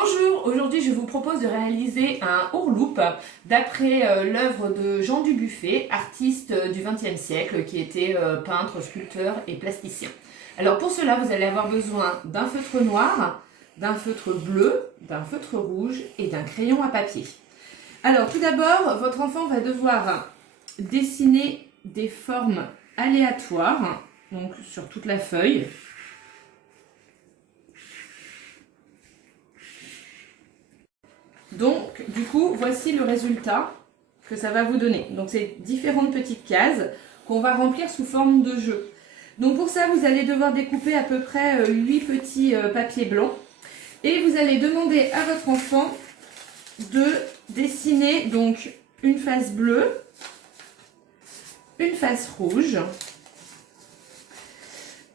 Bonjour, aujourd'hui je vous propose de réaliser un hurloup d'après l'œuvre de Jean Dubuffet, artiste du XXe siècle qui était peintre, sculpteur et plasticien. Alors pour cela vous allez avoir besoin d'un feutre noir, d'un feutre bleu, d'un feutre rouge et d'un crayon à papier. Alors tout d'abord votre enfant va devoir dessiner des formes aléatoires donc sur toute la feuille. Donc, du coup, voici le résultat que ça va vous donner. Donc, c'est différentes petites cases qu'on va remplir sous forme de jeu. Donc, pour ça, vous allez devoir découper à peu près 8 petits papiers blancs. Et vous allez demander à votre enfant de dessiner donc une face bleue, une face rouge,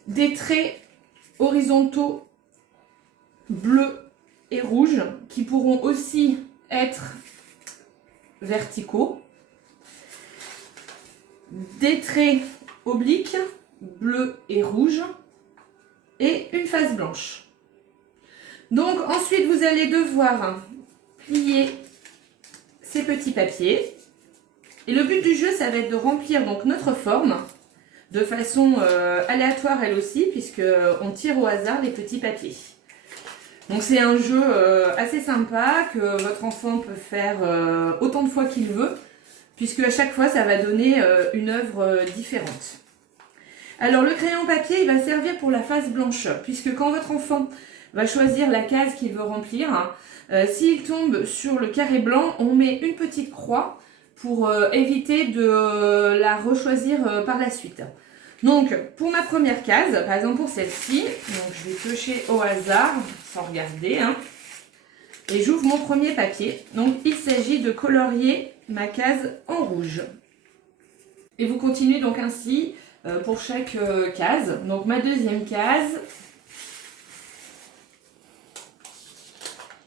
des traits horizontaux bleus et rouges qui pourront aussi être verticaux, des traits obliques bleus et rouges et une face blanche. Donc ensuite vous allez devoir plier ces petits papiers et le but du jeu ça va être de remplir donc notre forme de façon aléatoire elle aussi puisque on tire au hasard les petits papiers. Donc c'est un jeu assez sympa que votre enfant peut faire autant de fois qu'il veut, puisque à chaque fois ça va donner une œuvre différente. Alors le crayon papier il va servir pour la face blanche, puisque quand votre enfant va choisir la case qu'il veut remplir, s'il tombe sur le carré blanc, on met une petite croix pour éviter de la rechoisir par la suite. Donc, pour ma première case, par exemple pour celle-ci, je vais piocher au hasard, sans regarder, et j'ouvre mon premier papier. Donc, il s'agit de colorier ma case en rouge. Et vous continuez donc ainsi pour chaque case. Donc, ma deuxième case.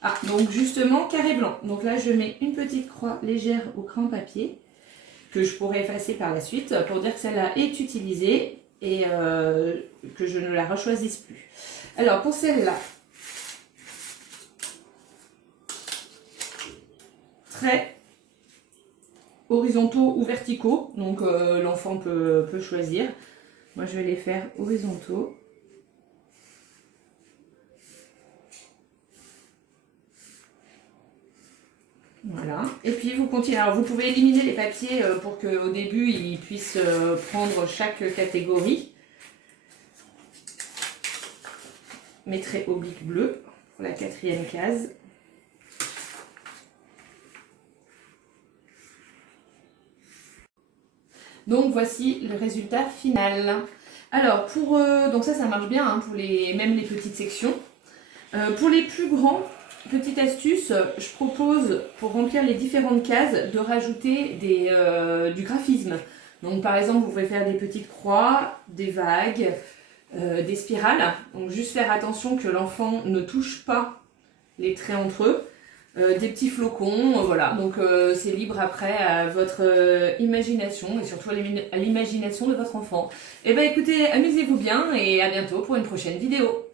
Ah, donc justement, carré blanc. Donc là, je mets une petite croix légère au crayon papier que je pourrais effacer par la suite pour dire que celle-là est utilisée et que je ne la rechoisisse plus. Alors pour celle-là, traits horizontaux ou verticaux, donc l'enfant peut choisir. Moi je vais les faire horizontaux. Voilà, et puis vous continuez. Alors vous pouvez éliminer les papiers pour qu'au début ils puissent prendre chaque catégorie. Mes traits obliques bleus pour la quatrième case. Donc voici le résultat final. Alors pour donc ça marche bien pour même les petites sections. Pour les plus grands. Petite astuce, je propose pour remplir les différentes cases de rajouter du graphisme. Donc par exemple, vous pouvez faire des petites croix, des vagues, des spirales. Donc juste faire attention que l'enfant ne touche pas les traits entre eux. Des petits flocons, voilà. Donc c'est libre après à votre imagination et surtout à l'imagination de votre enfant. Et bien écoutez, amusez-vous bien et à bientôt pour une prochaine vidéo.